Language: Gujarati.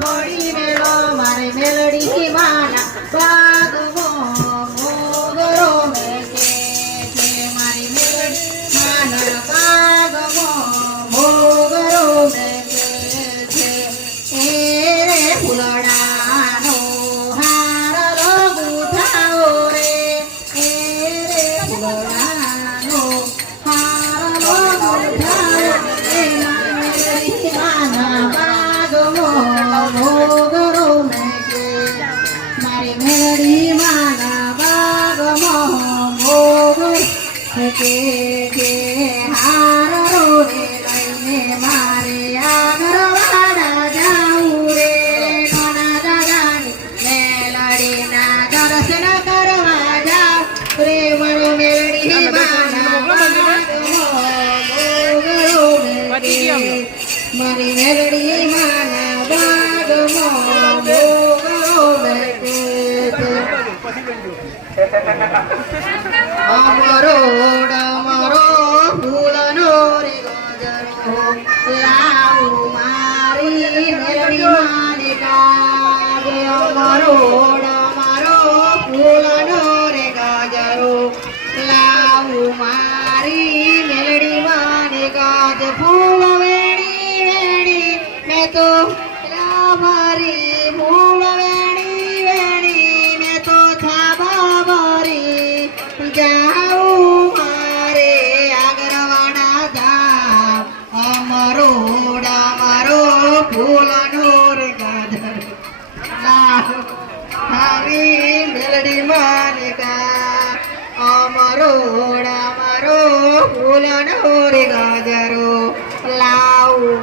પડી મેલો મારે મેલડી માના બાગમાં મોગરો મેકે છે મારી મેલડી માના બાગમાં મોગરો મેકે છે એ રે ફૂલડાનો હારલો ગુથાઓ રે એ રે ફૂલડાનો હારલો ગુથાઓ એ મારી માના બાગમાં મોગરો મેકે મારી મેલડી માના બાગમાં મોગરો મેકે કે હારલો રે લઈને મારે આગરવાડા જાઉં રે નાના દાદાની મેલડીના દર્શન કરવા જાઉં રે મારો મેલડી માના બાગમાં મોગરો મેકે મારી મેલડી માના બાગમાં મોગરો મેકે અમરો ડમરો ફૂલનો રે ગજરો લાવું મારી મેલડી માને કાજે અમરો ડમરો ફૂલનો રે ગજરો લાવું મારી મેલડી માને કાજ ફૂલ વેણી વેણી મેં તો મારી ફૂલ વેણી વેણી મેં તો થાબા ભરી જાઉં મારે આગરવાડા જાઉં અમરો ડમરો ફૂલનો રે ગાજર મારી મેલડી માને કા અમરો ડમરો ફૂલનો રે ગાજરો લાવું